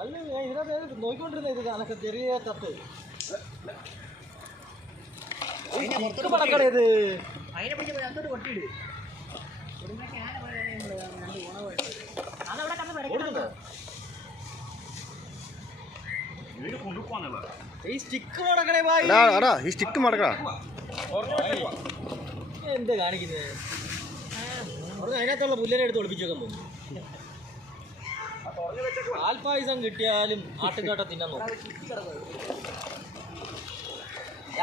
അല്ല ഞാൻ ഇതിനകത്ത് നോക്കിക്കൊണ്ടിരുന്ന ഇത് ചെറിയ അതിനെ രണ്ടോട്ട് കൊട്ടിയിട് അതവിടെ കണ്ട് ഈ സ്റ്റിക്ക് ഈ സ്റ്റിക്ക് മടക്കടാ. എന്താ കാണിക്കുന്നത് അതിനകത്തുള്ള പുല്ലിനെ എടുത്ത് ഒളിപ്പിച്ചേക്കാൻ പോകും പാൽപ്പായസം കിട്ടിയാലും ആട്ടുകാട്ട തിന്നാൻ നോക്കും.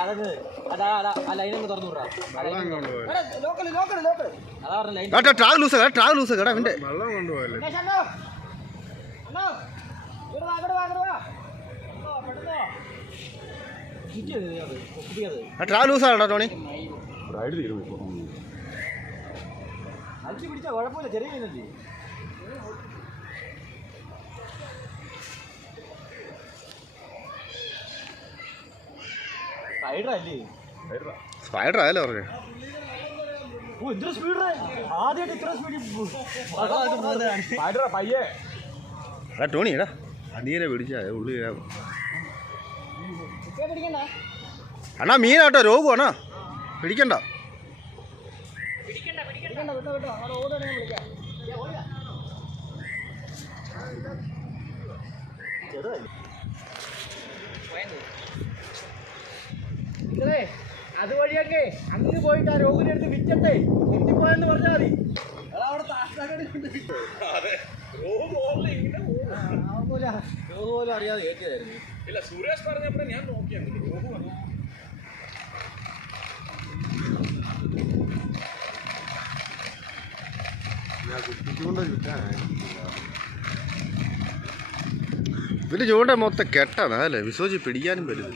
അതത് അതാ അതാ ആ തുറന്നു വിടാ അതാ പറഞ്ഞ ലൈൻ കേട്ടോ ട്രാവൽ ലൂസ് കേട്ടോ ട്രാവൽ ലൂസ് അവന്റെ വെള്ളം കൊണ്ടുപോകല്ലേ ടോണി. റൈഡ് തീരുമാനം ഇപ്പോൾ അടിച്ചു പിടിച്ചാ കുഴപ്പമില്ല ചെറിയ മീനല്ലേ. ഇത്ര സ്പീഡിൽ പയ്യേ. എടാ ടോണി എടാ. അനീനെ പിടിച്ചാ ഉള്ളി അണ്ണാ മീനാട്ടോ രോഗുവാണോ പിടിക്കണ്ട. പിടിക്കണ്ട ഇതേ അതുവഴിയൊക്കെ അങ്ങ് പോയിട്ട് ആ രോഗിനെ എടുത്ത് വിറ്റട്ടെ എത്തിപ്പോയെന്ന് പറഞ്ഞാൽ മതി. ഇല്ല സുരേഷ് പറഞ്ഞപ്പോൾ ഞാൻ നോക്കിയാണ് ഇതിൽ ചൂണ്ട മൊത്തം കെട്ടാണ് അതല്ലേ? വിശ്വസിച്ച് പിടിക്കാനും പറ്റും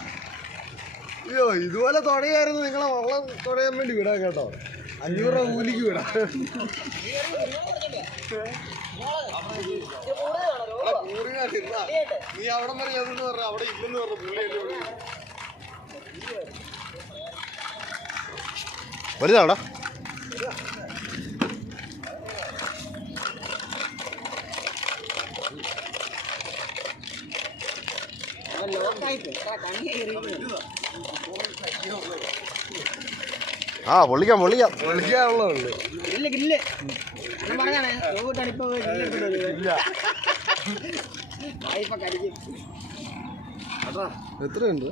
അയ്യോ ഇതുപോലെ തുടയായിരുന്നു നിങ്ങളെ വള്ളം തുടയാൻ വേണ്ടി വിടാം കേട്ടോ. അഞ്ഞൂറ് രൂപ കൂലിക്ക് വിടാം. നീ അവിടെ വരെ ചെന്നെന്ന് പറഞ്ഞ അവിടെ ഇല്ലെന്ന് പറഞ്ഞു പുള്ളി എന്നെ വിളിക്കും. വലുതാടാ ആ പൊള്ളിക്കാം പൊള്ളിക്കാം വിളിക്കാനുള്ളതുണ്ട് ഇല്ല ഇല്ല. എത്രയുണ്ട്?